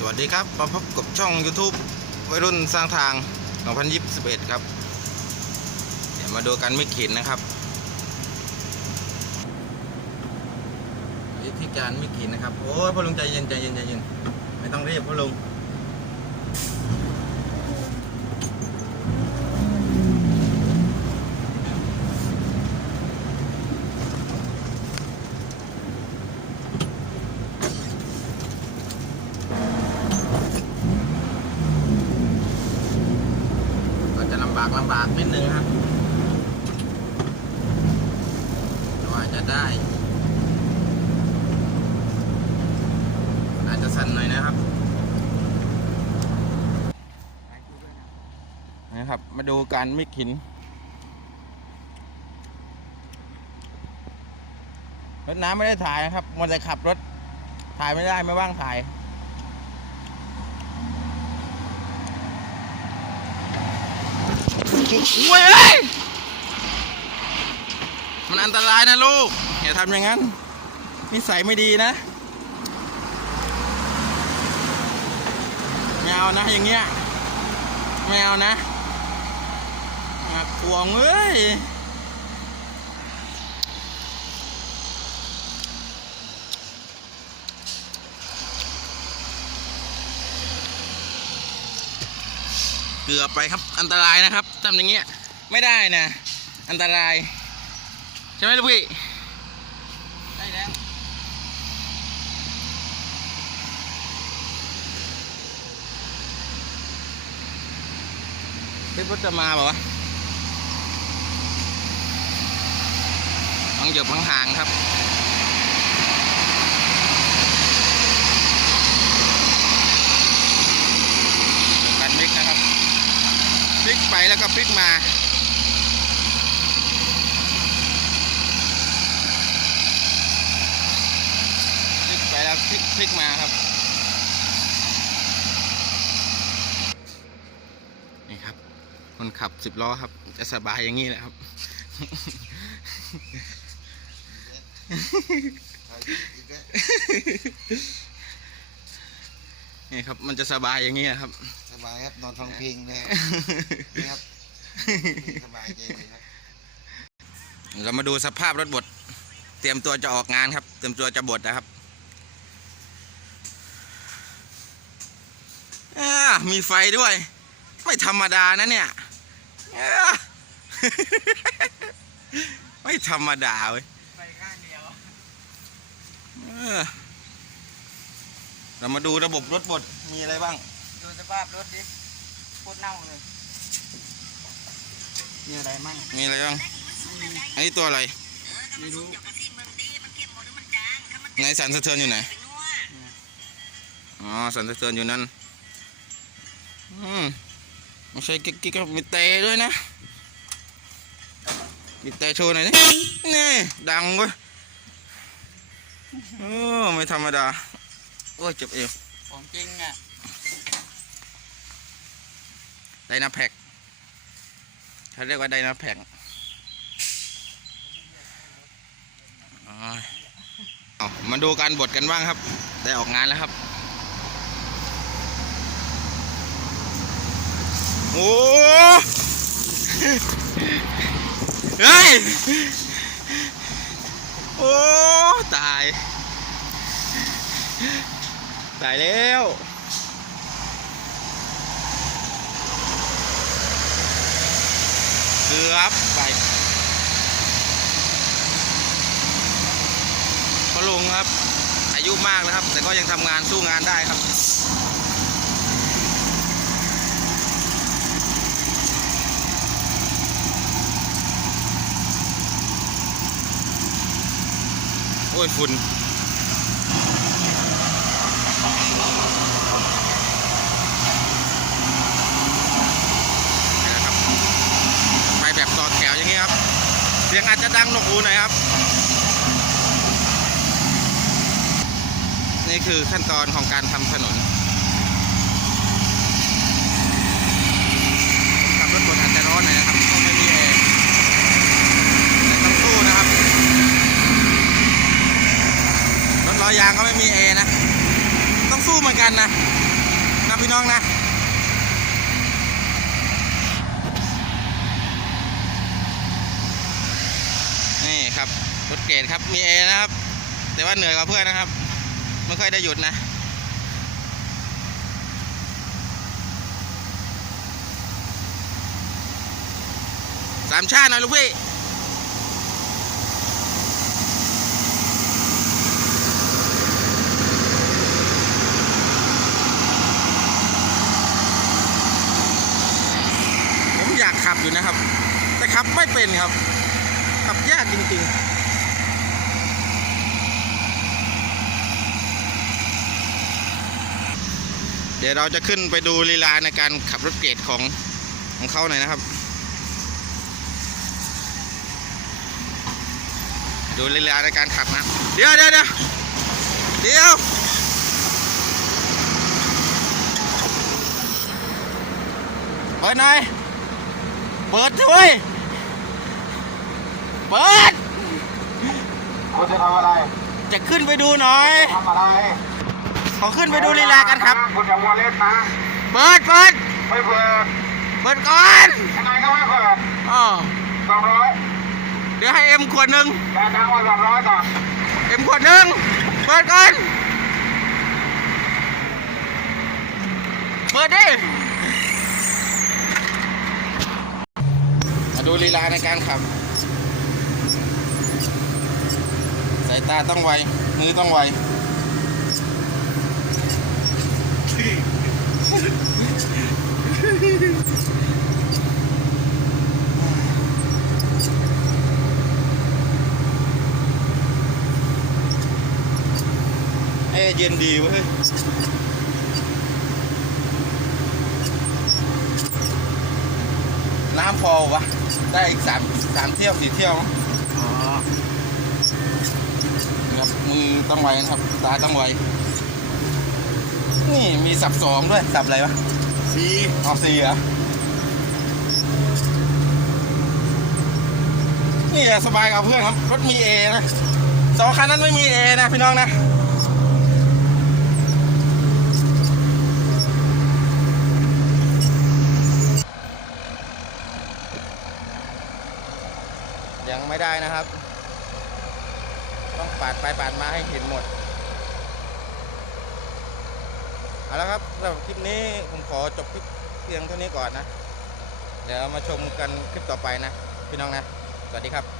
สวัสดีครับ มาพบกับช่อง YouTube วัยรุ่นสร้างทาง 2021 ครับ เดี๋ยวมาดูกันไม่ขีดนะครับ วิธีการไม่ขีดนะครับ โอ้ยพ่อลุงใจเย็นใจเย็นใจเย็น ไม่ต้องรีบพ่อลุง ก็จะลำบากลำบากนิดนึงครับว่าจะได้ อาจจะสั่นหน่อยนะครับนะครับ มาดูการมิกหินรถน้ำไม่ได้ถ่ายนะครับ มันจะขับรถถ่ายไม่ได้ไม่ว่างถ่าย เว้ยมันอันตรายนะลูก อย่าทำอย่างนั้น นิสัยไม่ดีนะไม่เอานะอย่างเงี้ยไม่เอานะน่ากลัวเอ้ย เกือบไปครับ อันตรายนะครับทำอย่างเงี้ยไม่ได้นะ อันตราย ใช่ไหมลูกพี่ได้แล้วพี่พุทธจะมาเปล่าวะต้องหยียบห่างๆครับ การพลิกนะครับพลิกไป แล้วก็พลิกมาพลิกไปแล้วพลิกพลิกมาครับนี่ครับ คนขับสิบล้อครับ จะสบายอย่างนี้แหละครับ นี่ครับ มันจะสบายอย่างนี้นะครับ สบายครับนอนฟังเพลงเลยนี่ครับสบายใจเลยครับเรามาดูสภาพรถบด เตรียมตัวจะออกงานครับ เตรียมตัวจะบดนะครับอ่ามีไฟด้วย ไม่ธรรมดานะเนี่ยอ่าไม่ธรรมดาเว้ยไปข้างเดียว เออเรามาดูระบบรถบดมีอะไรบ้าง ดูสภาพรถดิโคตรเน่าเลย มีอะไรมั่งมีอะไรบ้างอันนี้ตัวอะไรไม่รู้ไหนสันสะเทือนอยู่ไหนอ๋อสันสะเทือนอยู่นั่นอืมไม่ใช่กิ๊กกิ๊กกับมีเตะด้วยนะมีเตะโชว์หน่อยนี่นี่ดังเว้ยโอ้ไม่ธรรมดา โอ้ยเจ็บเอวของจริงอะไดนาแพ็กเขาเรียกว่าไดนาแพ็กอ๋อเอามาดูการบดกันบ้างครับ ได้ออกงานแล้วครับ โอ้เฮ้ยโอ้ ตาย ตายแล้วเกือบไปพอลงครับ อายุมากแล้วครับ แต่ก็ยังทำงานสู้งานได้ครับโอ้ยฝุ่นไปแล้วครับ ไปแบบต่อแถวอย่างนี้ครับ เสียงอาจจะ ดังหนวกหูหน่อยครับ นี่คือขั้นตอนของการทำถนนขับรถบนอาจจะร้อนหน่อยนะครับเพราะไม่มีแอร์แต่ต้องสู้นะครับรถล้อยางก็ไม่มีแอร์นะ ต้องสู้เหมือนกันนะนะพี่น้องนะ นี่ค รถเกรดครับ มีเอนะครับ แต่ว่าเหนื่อยกว่าเพื่อนนะครับ ไม่ค่อยได้หยุดนะ สามชาติหน่อยลูกพี่ผมอยากขับอยู่นะครับ แต่ขับไม่เป็นครับ ขับยากจริง ๆ เดี๋ยวเราจะขึ้นไปดูลีลาในการขับรถเกรดของของเขาหน่อยนะครับ ดูลีลาในการขับนะเดี๋ยวเดี๋ยวเดี๋ยวเดี๋ยวเปิดหน่อยเปิดด้วยเปิดคุณจะทำอะไร จะขึ้นไปดูหน่อยทำอะไร ขอขึ้นไปดูลีลากันครับคุณอย่ามัวเล่นนะเปิดเปิดไม่เปิดเปิดก่อนยังไงก็ไม่เปิดอ๋อสองร้อยเดี๋ยวให้เอ็มขวดหนึ่งแต่ทางว่าสองร้อยก่อนเอ็มขวดหนึ่งเปิดก่อนเปิดดิมาดูลีลาในการขับสายตาต้องไวมือต้องไว อ้ยเย็นดีเว้ยน้ำพอวะ ได้อีกสามสามเที่ยวสี่เที่ยวมั้งครับมือต้องไวนะครับ ตาต้องไว นี่มีสับสองด้วย สับอะไรวะสีออกสี่เหรอนี่แหละสบายกับเพื่อนครับ รถมีเอนะสองคันนั้นไม่มีเอนะ พี่น้องนะ ไม่ได้นะครับ ต้องปาดไปปาดมาให้เห็นหมด เอาละครับสำหรับคลิปนี้ผมขอจบคลิปเพียงเท่านี้ก่อนนะ เดี๋ยวมาชมกันคลิปต่อไปนะ พี่น้องนะ สวัสดีครับ